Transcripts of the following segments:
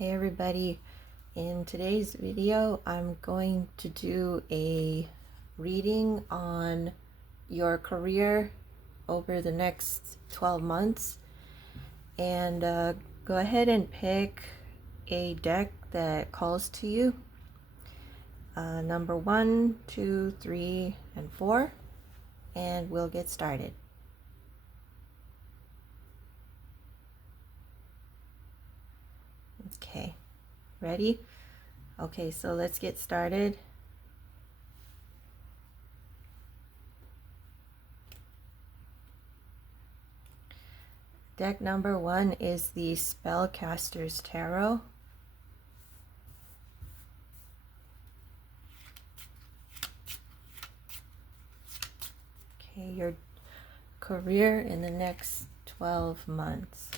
Hey everybody, in today's video I'm going to do a reading on your career over the next 12 months and go ahead and pick a deck that calls to you. Number 1, 2, 3, and 4, and we'll get started. Okay, ready? Okay, so let's get started. Deck number 1 is the Spellcaster's Tarot. Okay, your career in the next 12 months.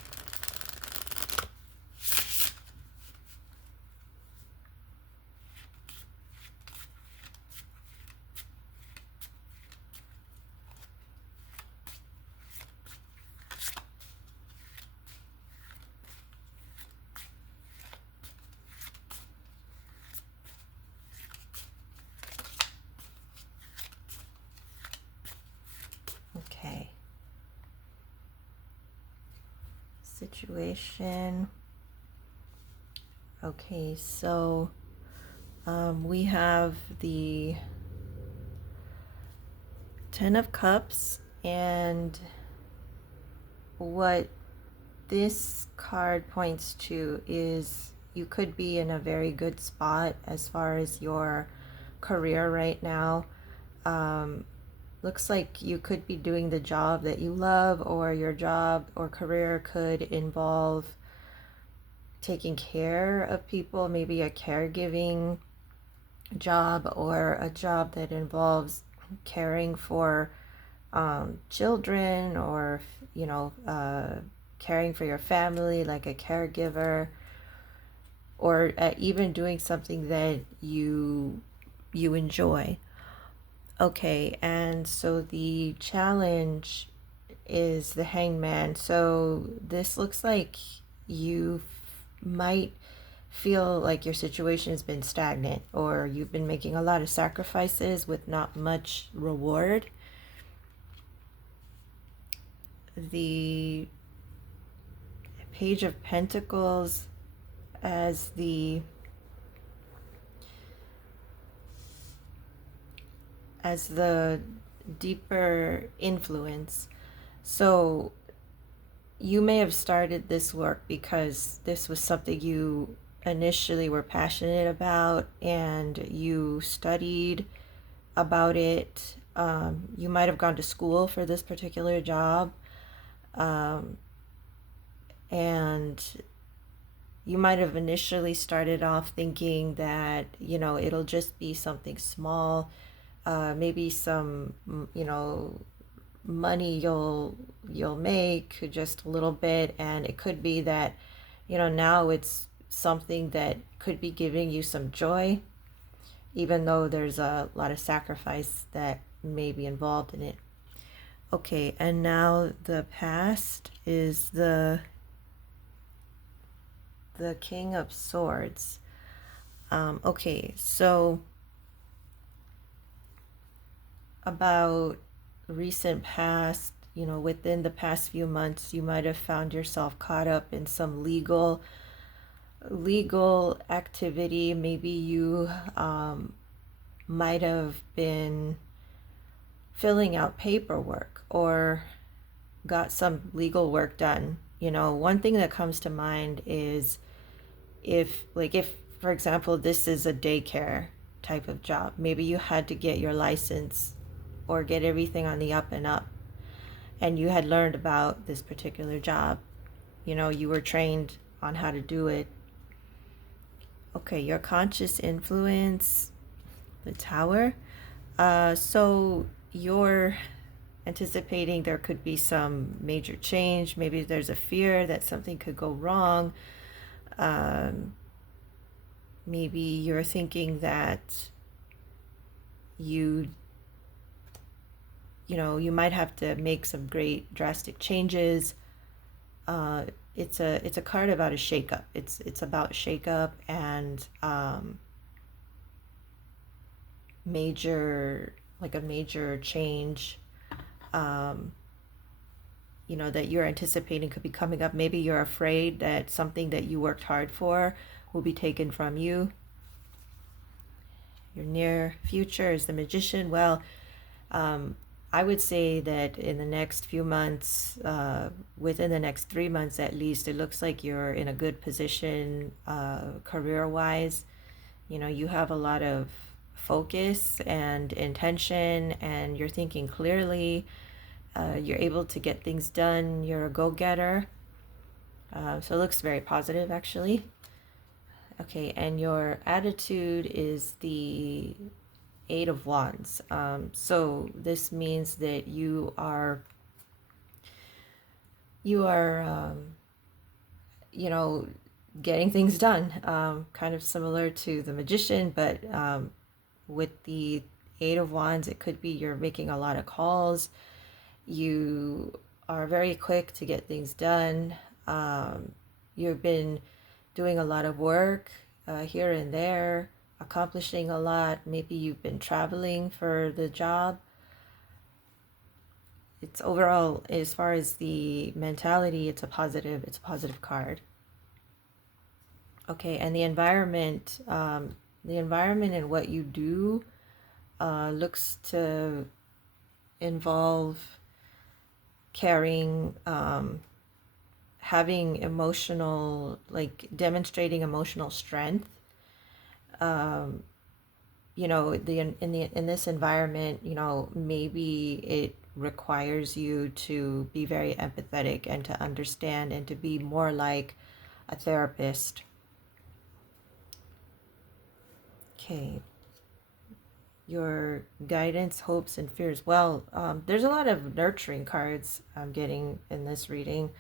Okay. Situation. Okay, so we have the Ten of Cups, and what this card points to is you could be in a very good spot as far as your career right now. Looks like you could be doing the job that you love, or your job or career could involve taking care of people, maybe a caregiving job or a job that involves caring for children, or caring for your family like a caregiver, or even doing something that you enjoy. Okay, and so the challenge is the Hangman. So this looks like you might feel like your situation has been stagnant, or you've been making a lot of sacrifices with not much reward. The Page of Pentacles as the deeper influence. So you may have started this work because this was something you initially were passionate about and you studied about it. You might have gone to school for this particular job, and you might have initially started off thinking that it'll just be something small, maybe some money you'll make just a little bit, and it could be that now it's something that could be giving you some joy, even though there's a lot of sacrifice that may be involved in it. Okay, and now the past is the King of Swords. Okay, so about recent past, within the past few months, you might have found yourself caught up in some legal activity. Maybe you might have been filling out paperwork or got some legal work done. One thing that comes to mind is if for example this is a daycare type of job, maybe you had to get your license or get everything on the up and up, and you had learned about this particular job. You were trained on how to do it. Okay, your conscious influence, the Tower. So you're anticipating there could be some major change. Maybe there's a fear that something could go wrong. Maybe you're thinking that you might have to make some great drastic changes. it's a card about a shakeup. It's about shakeup and major, like a major change, um, that you're anticipating could be coming up. Maybe you're afraid that something that you worked hard for will be taken from you. Your near future is the Magician. Well, um, I would say that in the next few months, within the next 3 months at least, it looks like you're in a good position, career-wise. You have a lot of focus and intention, and you're thinking clearly. You're able to get things done. You're a go-getter. So it looks very positive, actually. Okay, and your attitude is the Eight of Wands. So this means that you are getting things done. Kind of similar to the Magician, but with the Eight of Wands, it could be you're making a lot of calls. You are very quick to get things done. You've been doing a lot of work here and there, accomplishing a lot. Maybe you've been traveling for the job. It's overall, as far as the mentality, it's a positive card. Okay, and the environment and what you do looks to involve caring, having emotional, like demonstrating emotional strength. In this environment, maybe it requires you to be very empathetic and to understand and to be more like a therapist. Okay. Your guidance, hopes, and fears. Well, there's a lot of nurturing cards I'm getting in this reading.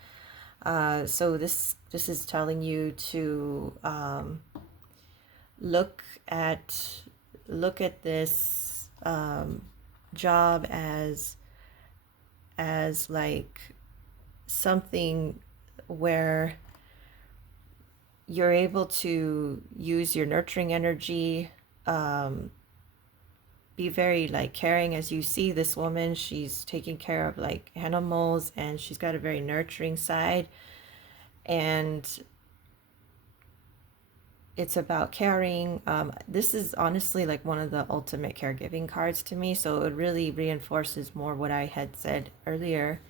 So this is telling you to look at this job as like something where you're able to use your nurturing energy, be very like caring. As you see this woman, she's taking care of like animals, and she's got a very nurturing side, and it's about caring. This is honestly like one of the ultimate caregiving cards to me, so it really reinforces more what I had said earlier,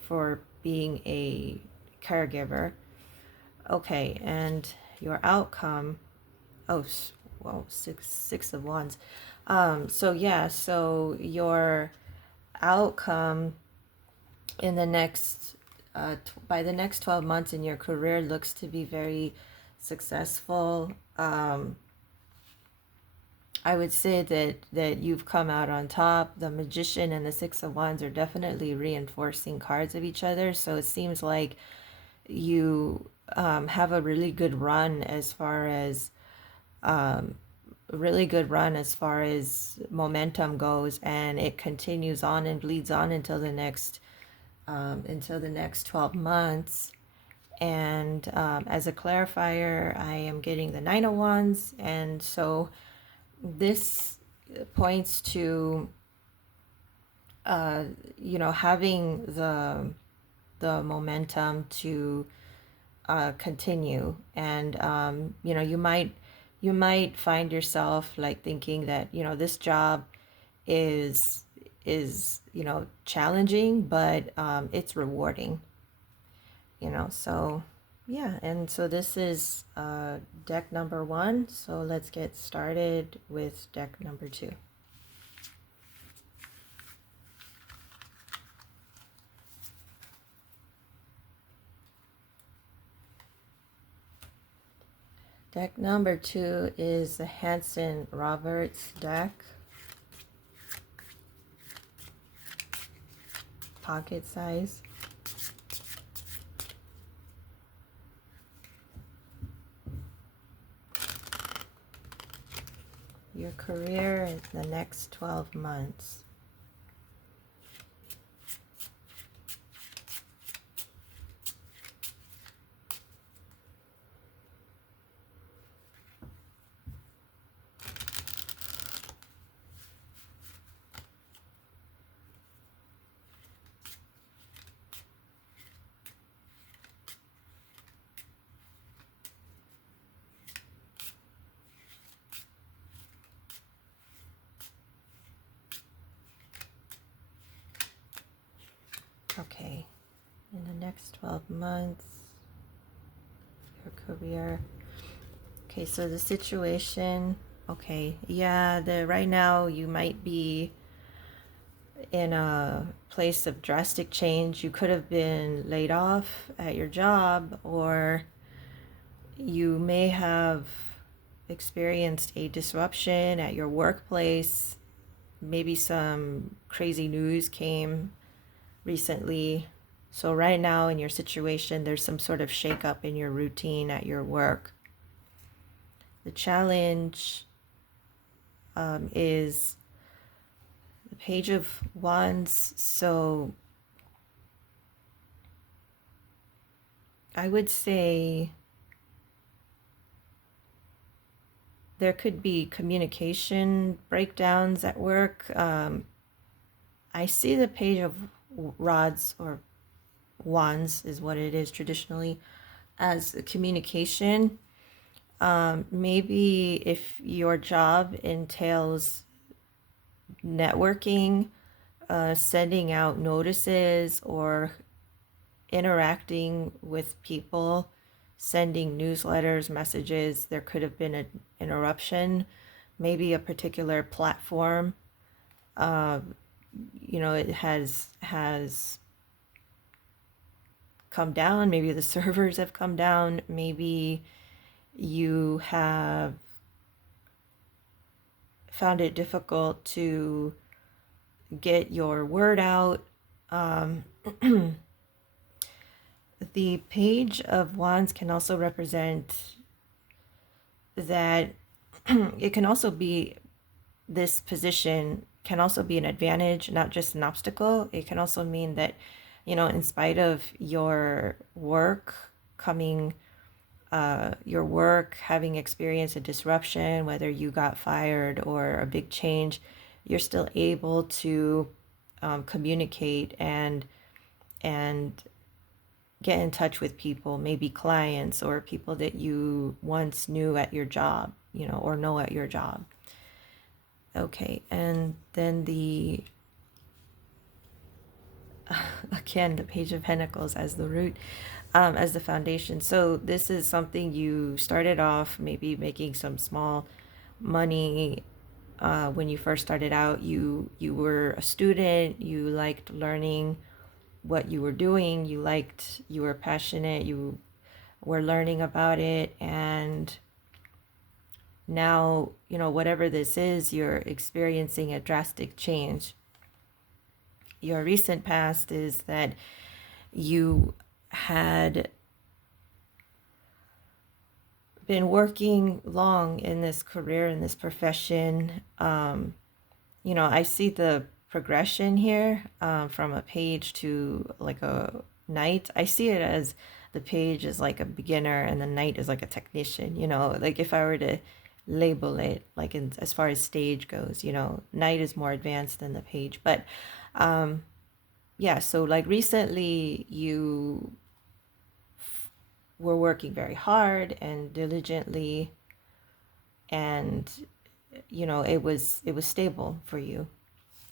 for being a caregiver. Okay, and your outcome. Oh, well, six of wands. So yeah, so your outcome in the next by the next 12 months in your career looks to be very successful. I would say that you've come out on top. The Magician and the Six of Wands are definitely reinforcing cards of each other, so it seems like you have a really good run as far as momentum goes, and it continues on and bleeds on until the next 12 months. And as a clarifier, I am getting the Nine of Wands, and so this points to having the momentum to continue. And you might find yourself like thinking that this job is challenging, but it's rewarding. So yeah. And so this is deck number 1, so let's get started with deck number 2. Deck number 2 is the Hanson-Roberts deck. Pocket size. Your career in the next 12 months. Okay, in the next 12 months, your career. Okay, so the situation, okay, yeah, the right now you might be in a place of drastic change. You could have been laid off at your job, or you may have experienced a disruption at your workplace. Maybe some crazy news came recently. So, right now in your situation, there's some sort of shakeup in your routine at your work. The challenge is the Page of Wands. So, I would say there could be communication breakdowns at work. I see the Page of Rods, or Wands is what it is traditionally, as communication. Maybe if your job entails networking, sending out notices, or interacting with people, sending newsletters, messages, there could have been an interruption. Maybe a particular platform, it has come down. Maybe the servers have come down. Maybe you have found it difficult to get your word out. Um, the Page of Wands can also represent that it can also be, this position can also be an advantage, not just an obstacle. It can also mean that, in spite of your work having experienced a disruption, whether you got fired or a big change, you're still able to communicate and get in touch with people, maybe clients or people that you once knew at your job, or know at your job. Okay, and then again, the Page of Pentacles as the root, as the foundation. So this is something you started off maybe making some small money. When you first started out, you were a student, you liked learning what you were doing, you were passionate, you were learning about it, and now, whatever this is, you're experiencing a drastic change. Your recent past is that you had been working long in this career, in this profession. I see the progression here, from a page to like a knight. I see it as the page is like a beginner and the knight is like a technician, like if I were to label it like as far as stage goes, knight is more advanced than the page. But yeah, so like recently you were working very hard and diligently, and it was stable for you.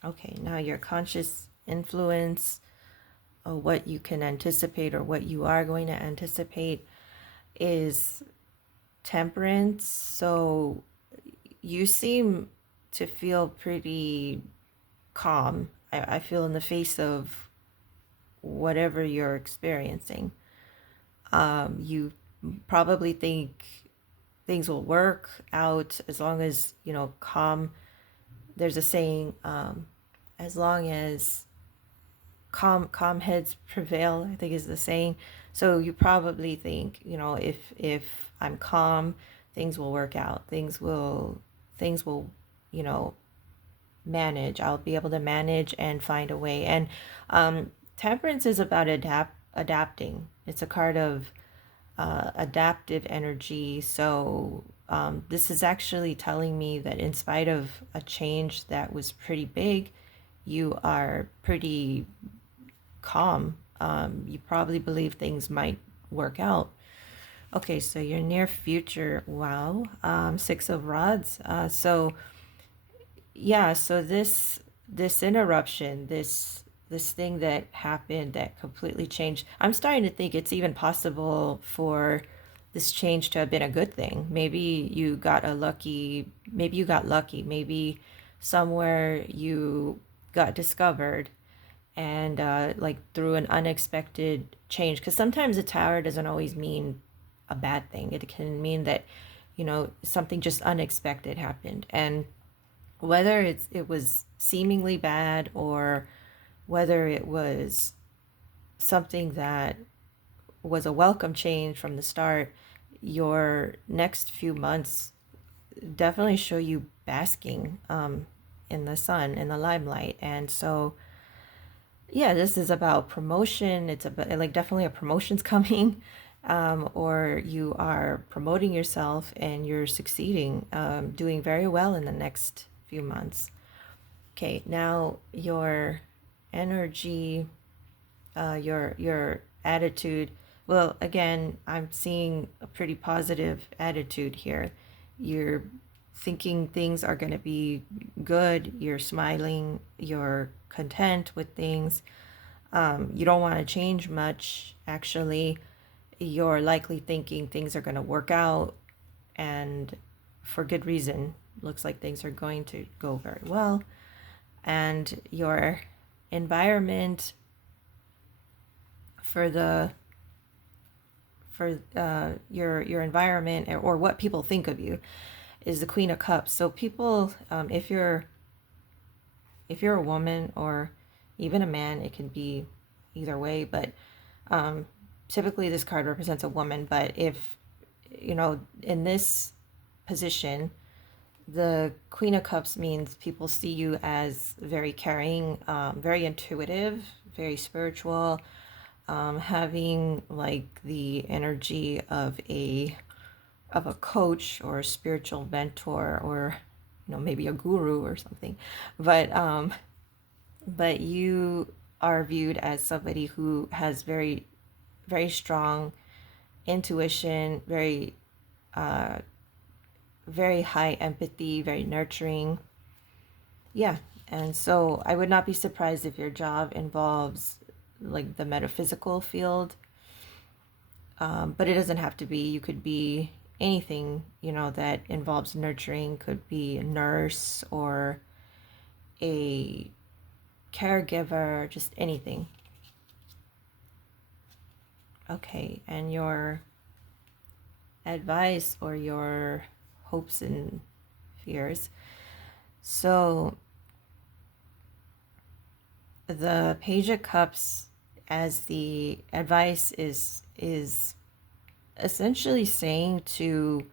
Okay, now your conscious influence, or what you can anticipate or what you are going to anticipate, is Temperance. So you seem to feel pretty calm. I feel in the face of whatever you're experiencing. You probably think things will work out as long as, calm. There's a saying, as long as calm heads prevail, I think is the saying. So you probably think, if I'm calm, things will work out. Things will, manage. I'll be able to manage and find a way. And Temperance is about adapting. It's a card of adaptive energy. So this is actually telling me that in spite of a change that was pretty big, you are pretty calm. You probably believe things might work out. Okay, so your near future, wow, Six of Rods. So yeah, so this interruption, this thing that happened that completely changed. I'm starting to think it's even possible for this change to have been a good thing. Maybe you got lucky, maybe somewhere you got discovered and like through an unexpected change. Because sometimes a tower doesn't always mean a bad thing, it can mean that, something just unexpected happened. And whether it was seemingly bad or whether it was something that was a welcome change from the start, your next few months definitely show you basking in the sun, in the limelight. And so, yeah, this is about promotion. It's about like definitely a promotion's coming, or you are promoting yourself and you're succeeding, doing very well in the next few months. Okay, now your energy, your attitude. Well, again, I'm seeing a pretty positive attitude here. You're thinking things are going to be good. You're smiling. You're content with things. You don't want to change much. Actually, you're likely thinking things are going to work out, and for good reason. Looks like things are going to go very well. And your environment for the your environment, or what people think of you, is the Queen of Cups. So people, if you're a woman or even a man, it can be either way, but typically this card represents a woman. But if in this position, the Queen of Cups means people see you as very caring, very intuitive, very spiritual, having like the energy of a coach or a spiritual mentor, or maybe a guru or something. But you are viewed as somebody who has very, very strong intuition, very very high empathy, very nurturing. Yeah. And so I would not be surprised if your job involves like the metaphysical field. But it doesn't have to be. You could be anything, that involves nurturing. Could be a nurse or a caregiver, just anything. Okay. And your advice or your hopes and fears. So the Page of Cups as the advice is essentially saying to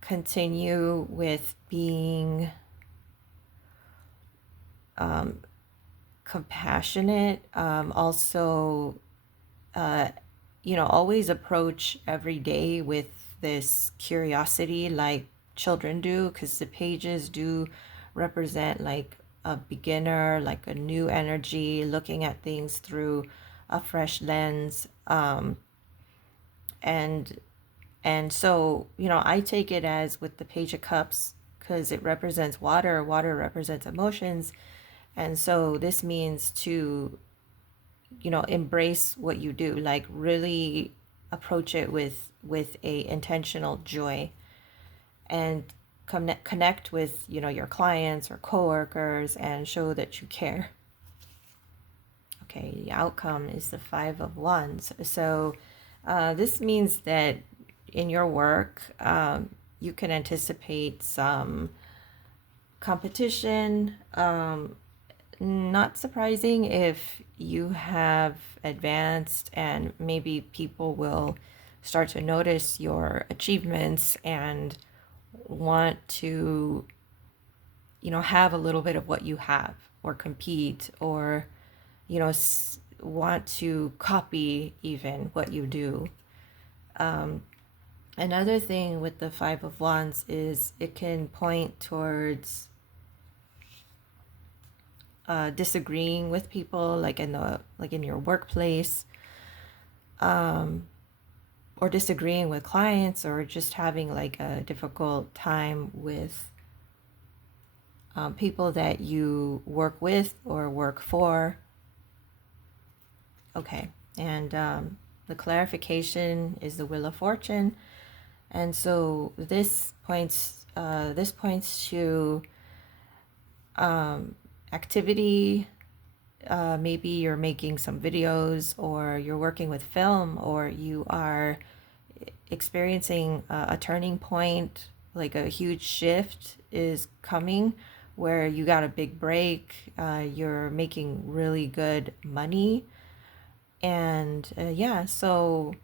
continue with being compassionate. Also, always approach every day with this curiosity like children do, because the pages do represent like a beginner, like a new energy, looking at things through a fresh lens. And so, I take it as with the Page of Cups, because it represents water. Water represents emotions. And so this means to, embrace what you do, like really approach it with a intentional joy, and connect with, your clients or coworkers, and show that you care. Okay, the outcome is the Five of Wands. So this means that in your work, you can anticipate some competition. Not surprising if you have advanced, and maybe people will start to notice your achievements and want to, have a little bit of what you have, or compete, or, want to copy even what you do. Another thing with the Five of Wands is it can point towards disagreeing with people, like in your workplace, or disagreeing with clients, or just having like a difficult time with people that you work with or work for. Okay, and the clarification is the Wheel of Fortune, and so this points to activity. Maybe you're making some videos, or you're working with film, or you are experiencing a turning point, like a huge shift is coming where you got a big break, you're making really good money. And yeah, so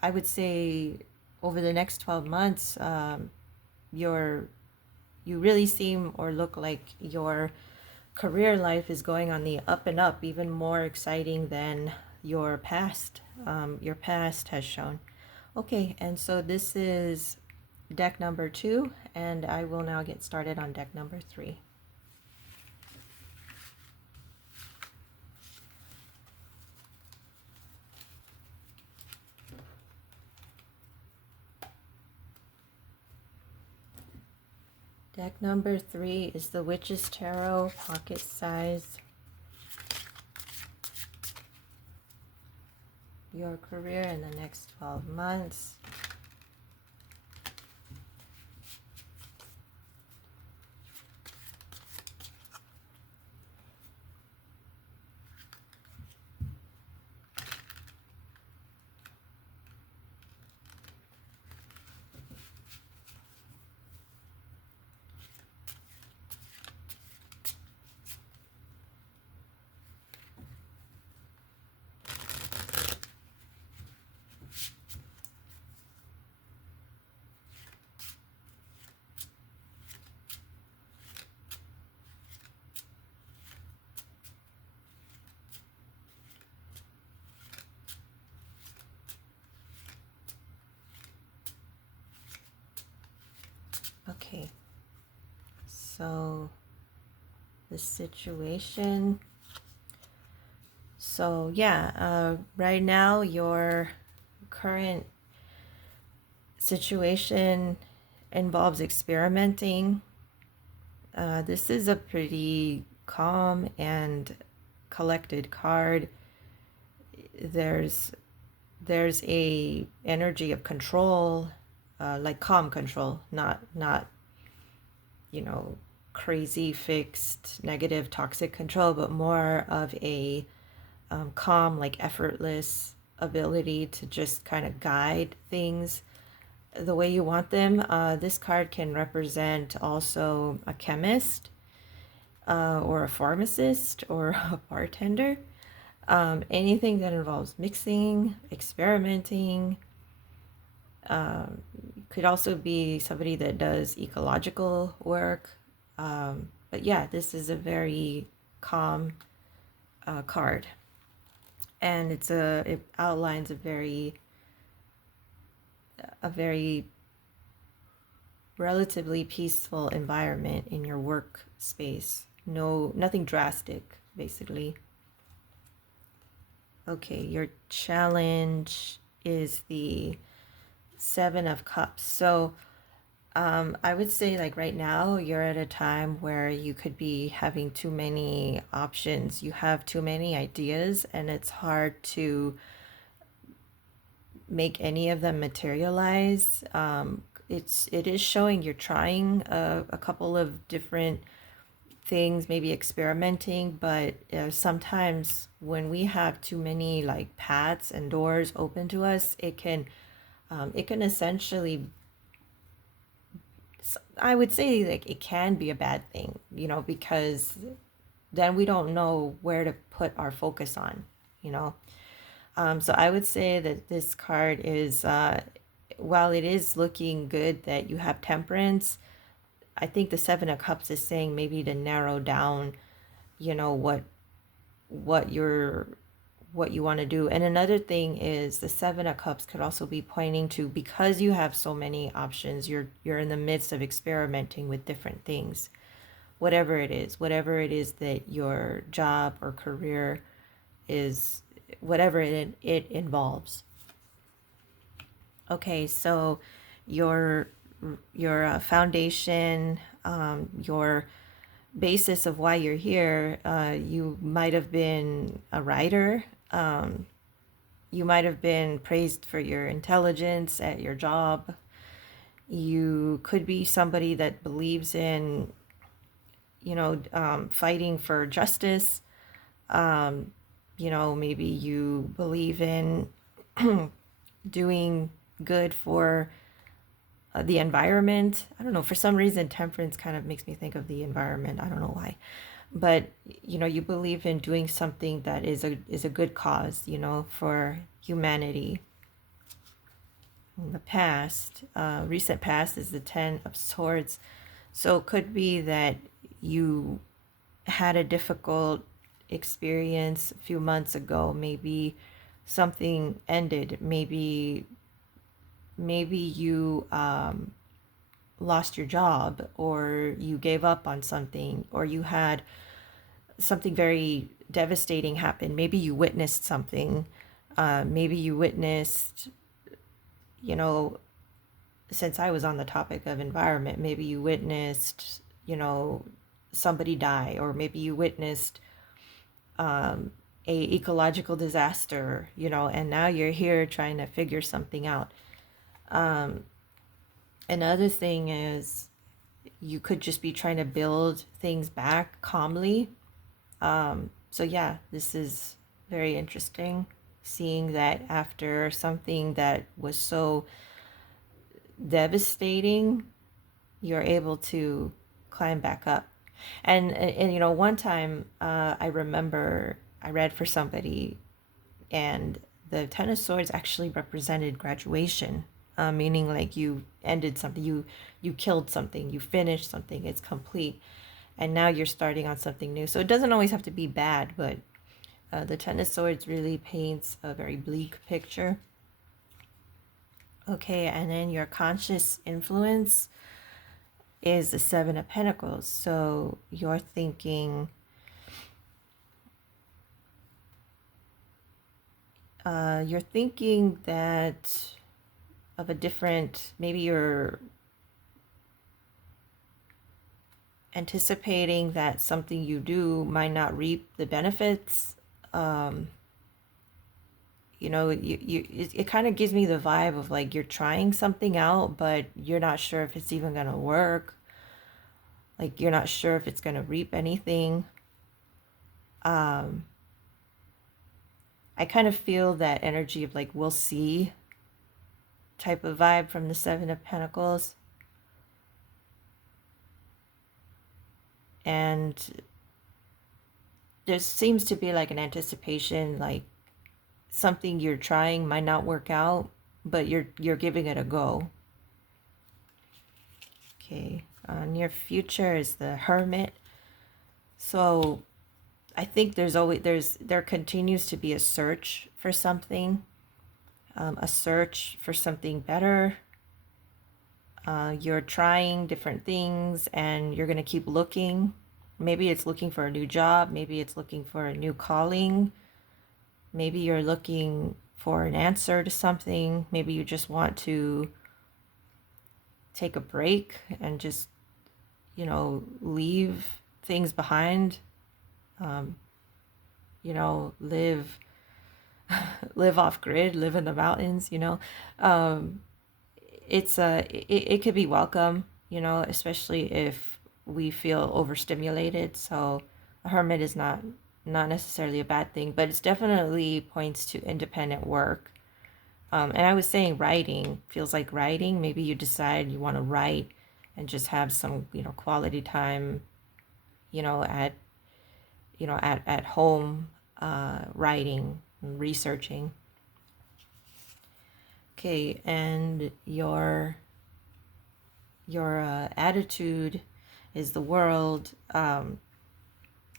I would say over the next 12 months, you're you really seem or look like your career life is going on the up and up, even more exciting than your past has shown. Okay, and so this is deck number 2, and I will now get started on deck number 3. Deck number 3 is the Witch's Tarot, pocket size. Your career in the next 12 months. Okay, so the situation. So yeah, right now your current situation involves experimenting. This is a pretty calm and collected card. There's a energy of control, like calm control, not you know crazy fixed negative toxic control, but more of a calm, like effortless ability to just kind of guide things the way you want them. This card can represent also a chemist, or a pharmacist, or a bartender. Anything that involves mixing, experimenting. Could also be somebody that does ecological work. But yeah, this is a very calm card. And it outlines a very relatively peaceful environment in your workspace. Nothing drastic, basically. Okay, your challenge is the 7 of Cups. So I would say, like, right now you're at a time where you could be having too many options. You have too many ideas, and it's hard to make any of them materialize. It is showing you're trying a couple of different things, maybe experimenting, but sometimes when we have too many like paths and doors open to us, it can essentially, I would say, like, it can be a bad thing, because then we don't know where to put our focus on, you know. So I would say that this card is, while it is looking good that you have temperance, I think the 7 of Cups is saying maybe to narrow down, you know, what you're what you want to do. And another thing is the 7 of Cups could also be pointing to, because you have so many options, you're in the midst of experimenting with different things, whatever it is that your job or career is, whatever it involves. Okay, so your foundation, your basis of why you're here. You might have been a writer. You might have been praised for your intelligence at your job. You could be somebody that believes in, fighting for justice. Um, maybe you believe in doing good for the environment. I don't know. For some reason, temperance kind of makes me think of the environment. I don't know why. But you believe in doing something that is a good cause, for humanity. In the past, recent past is the Ten of Swords. So it could be that you had a difficult experience a few months ago. Maybe something ended. Maybe you lost your job, or you gave up on something, or you had something very devastating happen. Maybe you witnessed something. Maybe you witnessed, you know, since I was on the topic of environment, maybe you witnessed, somebody die, or maybe you witnessed a ecological disaster, and now you're here trying to figure something out. Another thing is you could just be trying to build things back calmly. So yeah, this is very interesting, seeing that after something that was so devastating, you're able to climb back up. And one time, I remember I read for somebody, and the Ten of Swords actually represented graduation, meaning like you ended something, you killed something, you finished something, it's complete, and now you're starting on something new. So it doesn't always have to be bad, but the Ten of Swords really paints a very bleak picture. Okay, and then your conscious influence is the Seven of Pentacles. So you're thinking, that of a different, maybe you're anticipating that something you do might not reap the benefits. It kind of gives me the vibe of like you're trying something out, but you're not sure if it's even going to work. Like you're not sure if it's going to reap anything. I kind of feel that energy of like, we'll see type of vibe from the Seven of Pentacles. And there seems to be like an anticipation, like something you're trying might not work out, but you're giving it a go. Okay, near future is the Hermit. So I think there continues to be a search for something, a search for something better. You're trying different things, and you're going to keep looking. Maybe it's looking for a new job. Maybe it's looking for a new calling. Maybe you're looking for an answer to something. Maybe you just want to take a break and just, leave things behind. Live live off grid, live in the mountains, it could be welcome, especially if we feel overstimulated. So a hermit is not necessarily a bad thing, but it's definitely points to independent work. And I was saying writing feels like writing. Maybe you decide you want to write and just have some, quality time, at at home, writing and researching. Okay, and your attitude is the world.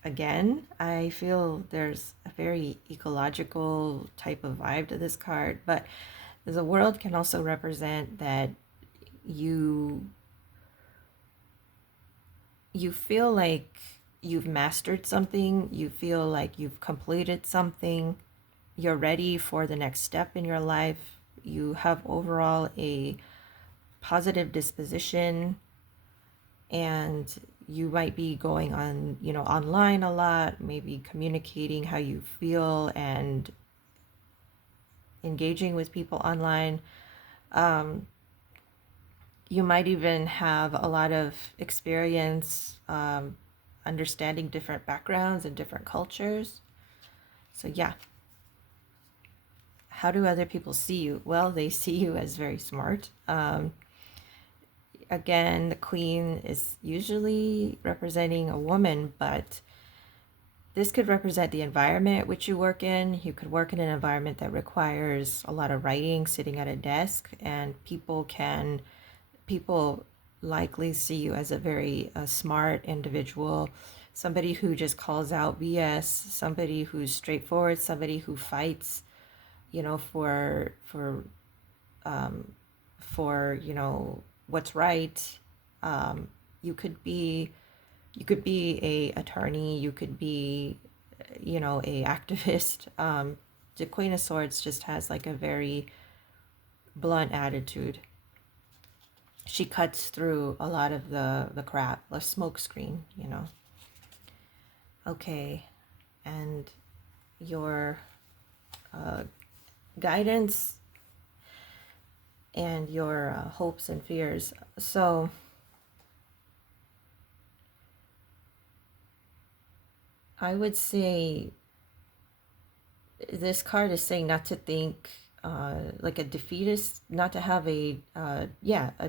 Again, I feel there's a very ecological type of vibe to this card, but the world can also represent that you feel like you've mastered something, you feel like you've completed something, you're ready for the next step in your life, you have overall a positive disposition, and you might be going on, online a lot, maybe communicating how you feel and engaging with people online. Um, you might even have a lot of experience understanding different backgrounds and different cultures. So, yeah. How do other people see you? Well, they see you as very smart. Again, the queen is usually representing a woman, but this could represent the environment which you work in. You could work in an environment that requires a lot of writing, sitting at a desk, and people likely see you as a very smart individual, somebody who just calls out BS, somebody who's straightforward, somebody who fights, um, for what's right. Um, you could be a attorney, you could be a activist. The Queen of Swords just has like a very blunt attitude. She cuts through a lot of the crap, the smoke screen. Okay, and your guidance and your hopes and fears. So I would say this card is saying not to think like a defeatist, not to have a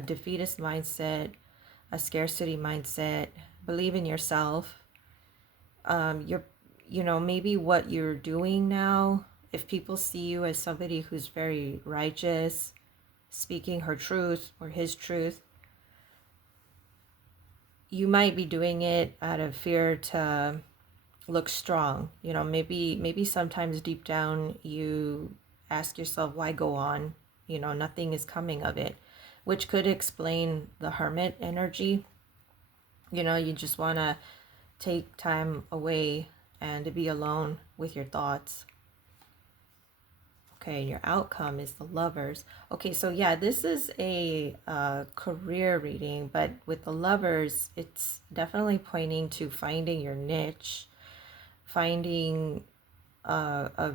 defeatist mindset, a scarcity mindset. Believe in yourself. Maybe what you're doing now, if people see you as somebody who's very righteous, speaking her truth or his truth, you might be doing it out of fear to look strong. Maybe sometimes deep down you ask yourself, why go on? Nothing is coming of it, which could explain the hermit energy. You just want to take time away and to be alone with your thoughts. Okay, your outcome is the Lovers. Okay, so yeah, this is a career reading, but with the Lovers, it's definitely pointing to finding your niche, finding a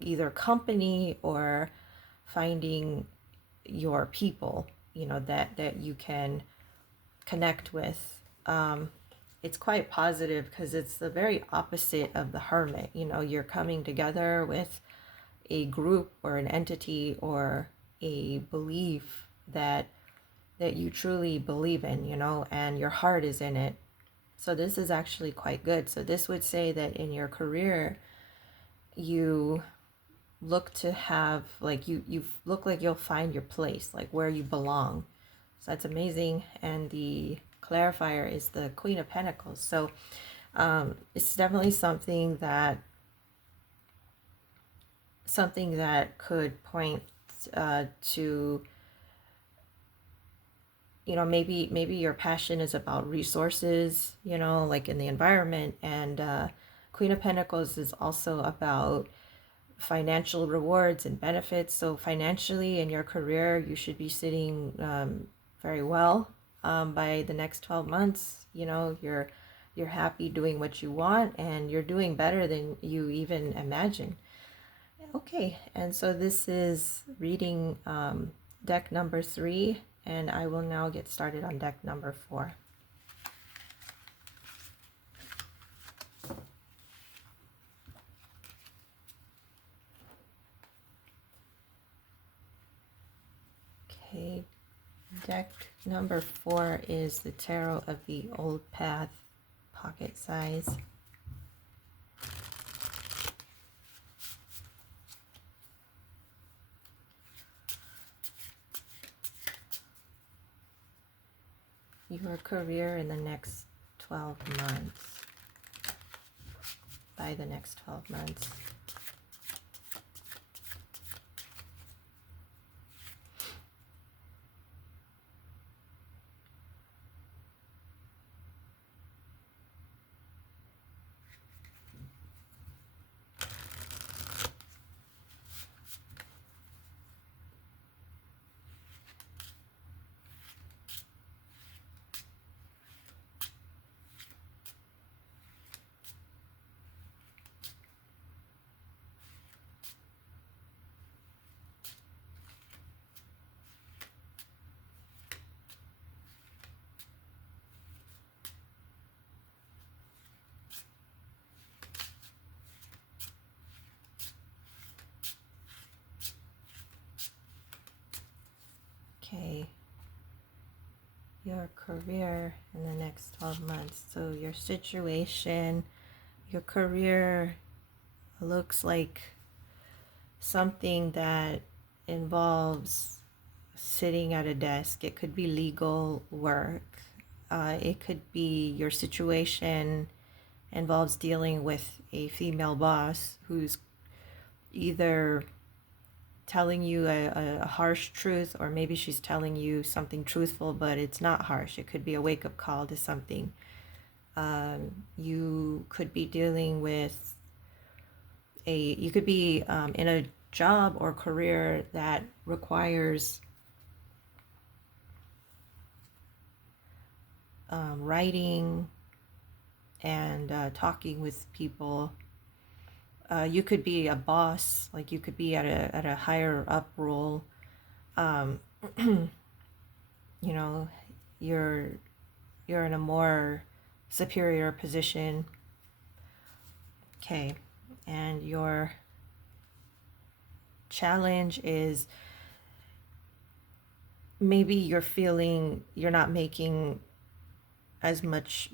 either company or finding your people, that you can connect with. It's quite positive because it's the very opposite of the Hermit. You're coming together with a group or an entity or a belief that you truly believe in, and your heart is in it. So this is actually quite good. So this would say that in your career, you look to have you look like you'll find your place, like where you belong. So that's amazing. And the clarifier is the Queen of Pentacles. So it's definitely something that could point to maybe your passion is about resources, like in the environment. And Queen of Pentacles is also about financial rewards and benefits. So financially in your career, you should be sitting very well by the next 12 months. You're happy doing what you want, and you're doing better than you even imagine. Okay, and so this is reading deck number 3, and I will now get started on deck number 4. Okay, deck number 4 is the Tarot of the Old Path, pocket size. Your career in the next 12 months. By the next 12 months. Okay, your career in the next 12 months. So your situation, your career looks like something that involves sitting at a desk. It could be legal work. It could be your situation involves dealing with a female boss who's either telling you a harsh truth, or maybe she's telling you something truthful, but it's not harsh. It could be a wake up call to something. You could be dealing with you could be in a job or career that requires writing and talking with people. You could be a boss, like you could be at a higher up role. Um, you know, you're you're in a more superior position. Okay, and your challenge is maybe you're feeling you're not making as much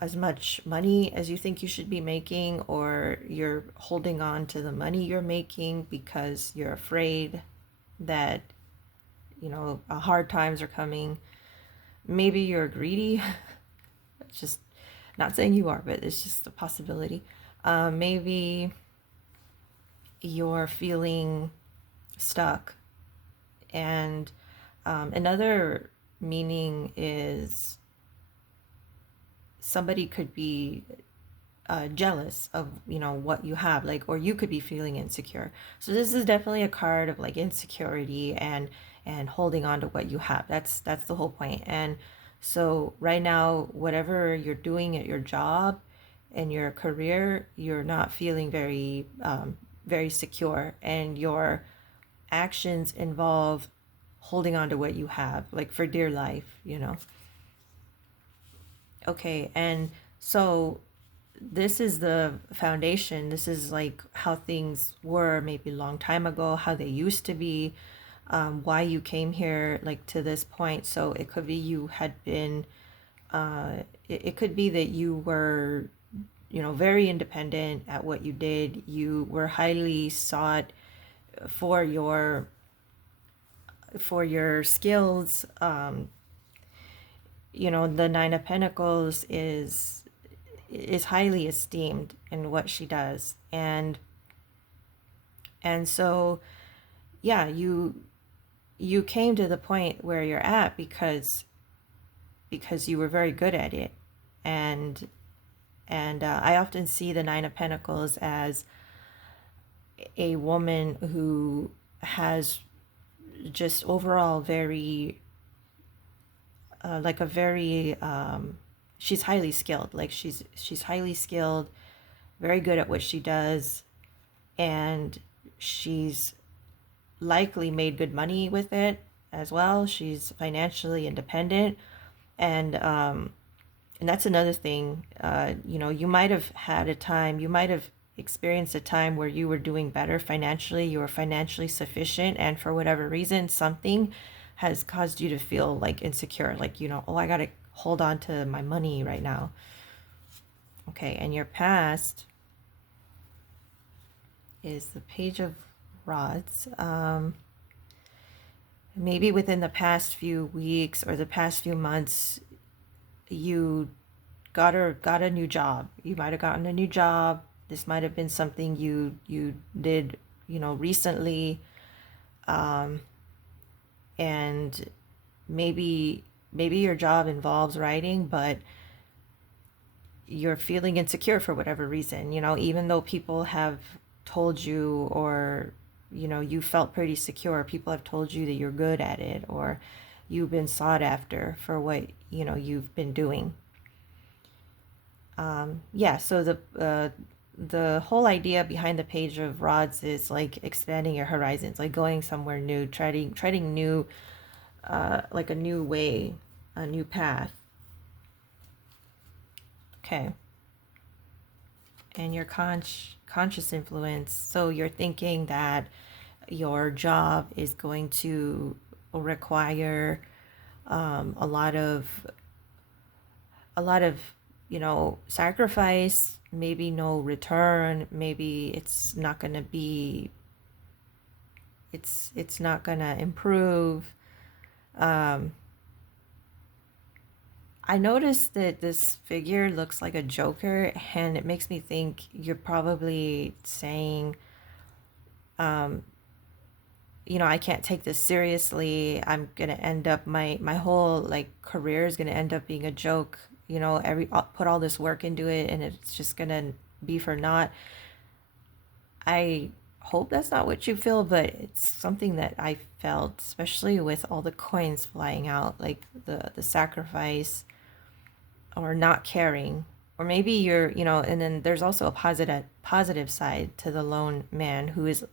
as much money as you think you should be making, or you're holding on to the money you're making because you're afraid that hard times are coming. Maybe you're greedy. It's just not saying you are, but it's just a possibility. Maybe you're feeling stuck. And another meaning is somebody could be jealous of what you have, like, or you could be feeling insecure. So this is definitely a card of like insecurity and holding on to what you have. That's the whole point. And so right now, whatever you're doing at your job and your career, you're not feeling very secure, and your actions involve holding on to what you have, like for dear life. Okay, and so this is the foundation. This is like how things were maybe a long time ago, how they used to be, why you came here, like to this point. So it could be you had been, it could be that you were, very independent at what you did. You were highly sought for your skills. The Nine of Pentacles is highly esteemed in what she does, and so yeah, you came to the point where you're at because you were very good at it. And I often see the Nine of Pentacles as a woman who has just overall very like a very she's highly skilled, like she's highly skilled, very good at what she does, and she's likely made good money with it as well. She's financially independent, and that's another thing. You might have had a time, you might have experienced a time where you were doing better financially, you were financially sufficient, and for whatever reason, something has caused you to feel like insecure, like, oh, I gotta hold on to my money right now. Okay, and your past is the Page of Rods. Maybe within the past few weeks or the past few months, you got a new job. You might have gotten a new job. This might have been something you did, recently, and maybe your job involves writing, but you're feeling insecure for whatever reason. Even though people have told you, or you felt pretty secure, people have told you that you're good at it, or you've been sought after for what you've been doing. Yeah, so the whole idea behind the Page of Rods is like expanding your horizons, like going somewhere new, treading new, like a new way, a new path. Okay. And your conscious influence. So you're thinking that your job is going to, will require a lot of a lot of sacrifice, maybe no return, maybe it's not going to improve. um I noticed that this figure looks like a joker, and it makes me think you're probably saying, um I can't take this seriously. I'm gonna end up, my whole like career is gonna end up being a joke. I'll put all this work into it, and it's just gonna be for naught. I hope that's not what you feel, but it's something that I felt, especially with all the coins flying out, like the sacrifice or not caring. Or maybe and then there's also a positive side to the lone man, who is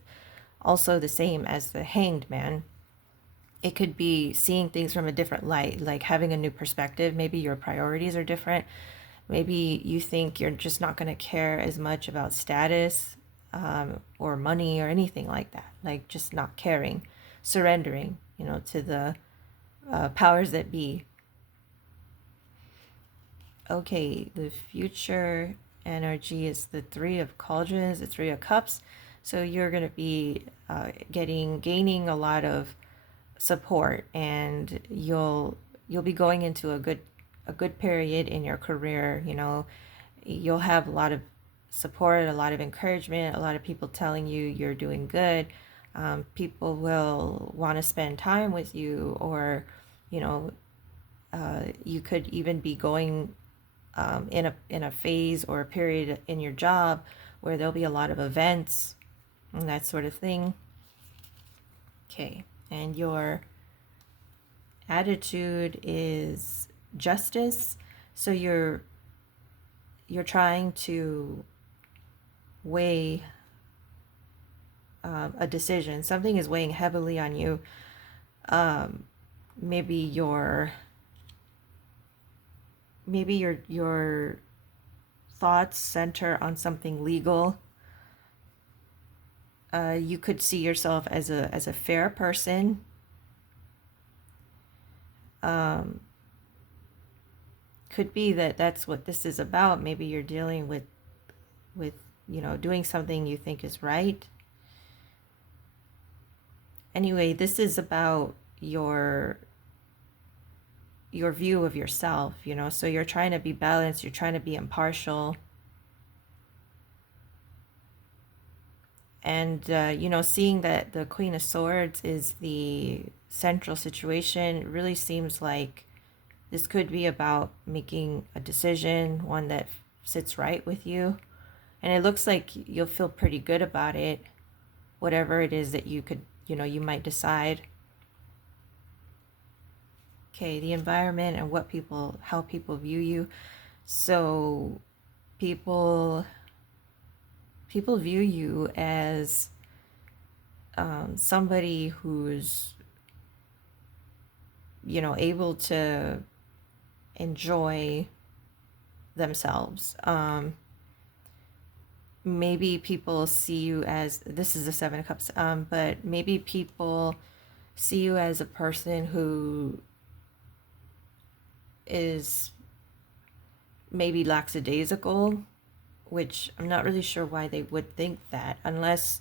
also the same as the hanged man. It could be seeing things from a different light, like having a new perspective. Maybe your priorities are different. Maybe you think you're just not going to care as much about status, or money or anything like that. Like just not caring, surrendering, to the powers that be. Okay, the future energy is the Three of Cauldrons, the Three of Cups. So you're going to be gaining a lot of support, and you'll be going into a good period in your career. You'll have a lot of support, a lot of encouragement, a lot of people telling you you're doing good. People will want to spend time with you, or you know you could even be going in a phase or a period in your job where there'll be a lot of events and that sort of thing. Okay, and your attitude is justice. So you're trying to weigh a decision. Something is weighing heavily on you. Maybe your thoughts center on something legal. You could see yourself as a fair person. Could be that that's what this is about. Maybe you're dealing with doing something you think is right. Anyway, this is about your view of yourself, so you're trying to be balanced, you're trying to be impartial. And seeing that the Queen of Swords is the central situation, it really seems like this could be about making a decision, one that sits right with you. And it looks like you'll feel pretty good about it, whatever it is that you might decide. Okay, the environment and how people view you. So people view you as somebody who's able to enjoy themselves. Maybe people see you as, this is the Seven of Cups, but maybe people see you as a person who is maybe lackadaisical, which I'm not really sure why they would think that, unless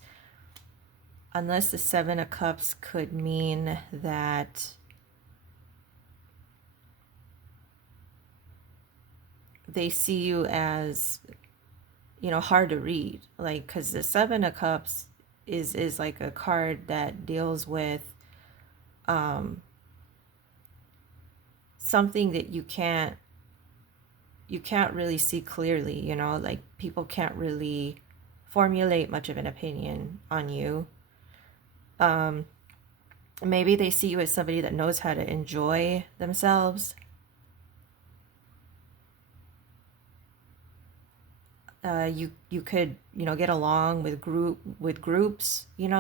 the Seven of Cups could mean that they see you as hard to read, like, because the Seven of Cups is like a card that deals with something that you can't really see clearly, like people can't really formulate much of an opinion on you. Maybe they see you as somebody that knows how to enjoy themselves. You could get along with groups. You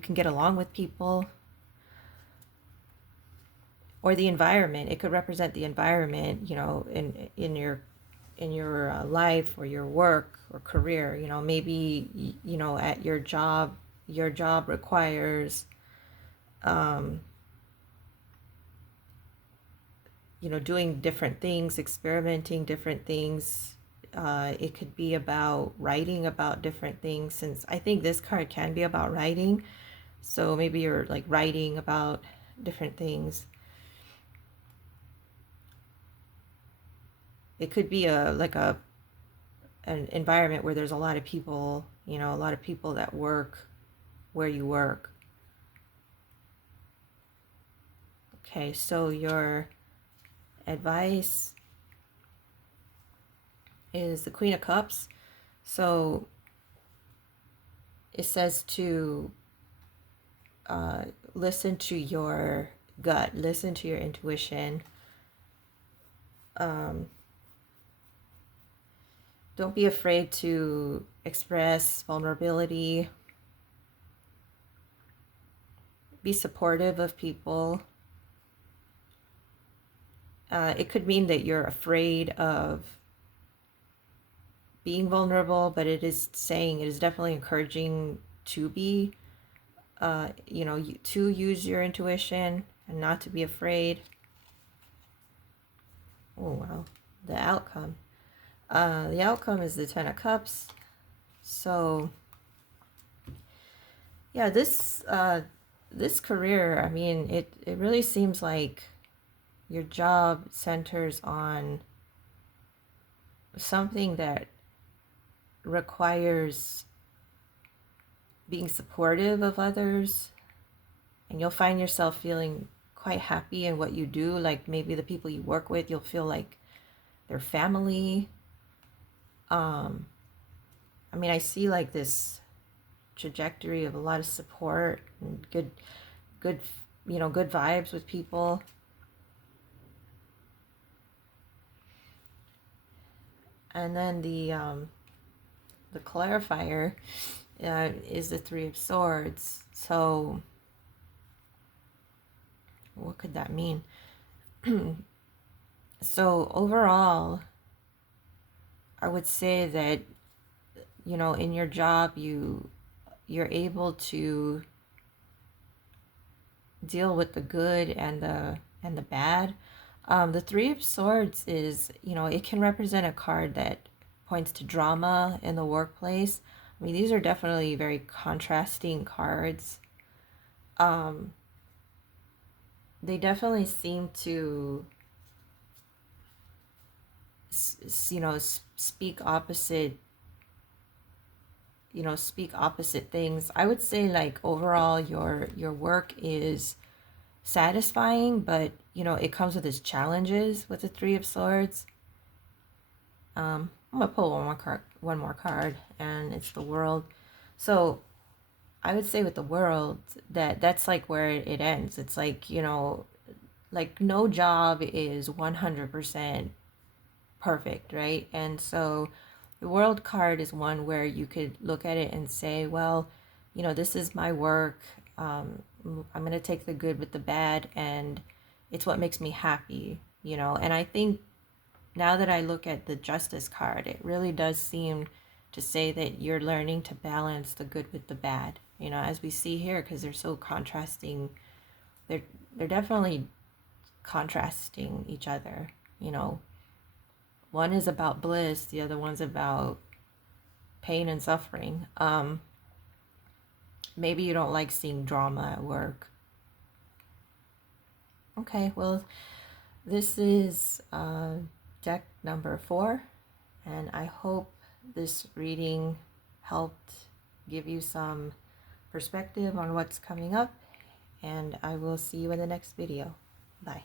can get along with people. Or the environment. It could represent the environment, in your life or your work or career. Maybe at your job your job requires, um, doing different things, experimenting different things. It could be about writing about different things, since I think this card can be about writing. So maybe you're like writing about different things. It could be an environment where there's a lot of people, a lot of people that work where you work. Okay, so your advice is the Queen of Cups. So it says to listen to your gut, listen to your intuition. Don't be afraid to express vulnerability. Be supportive of people. It could mean that you're afraid of being vulnerable, but it is definitely encouraging to be, to use your intuition and not to be afraid. Oh, wow. The outcome. The outcome is the Ten of Cups. So, yeah, this career, I mean, it really seems like your job centers on something that requires being supportive of others, and you'll find yourself feeling quite happy in what you do. Like maybe the people you work with, you'll feel like they're family. I mean, I see like this trajectory of a lot of support and good, good vibes with people. And then the clarifier is the Three of Swords. So what could that mean? So overall, I would say that, in your job, you're able to deal with the good and the bad. The Three of Swords is, it can represent a card that points to drama in the workplace. I mean, these are definitely very contrasting cards. They definitely seem to, speak opposite, things. I would say like overall your work is satisfying, but it comes with its challenges with the Three of Swords. I'm gonna pull one more card, and it's the World. So I would say with the World that's like where it ends. It's like, like no job is 100% perfect, right? And so the World card is one where you could look at it and say, well, this is my work. I'm going to take the good with the bad, and it's what makes me happy, And I think now that I look at the Justice card, it really does seem to say that you're learning to balance the good with the bad, as we see here, because they're so contrasting. They're definitely contrasting each other, One is about bliss, the other one's about pain and suffering. Maybe you don't like seeing drama at work. Okay, well, this is deck number 4, and I hope this reading helped give you some perspective on what's coming up, and I will see you in the next video. Bye.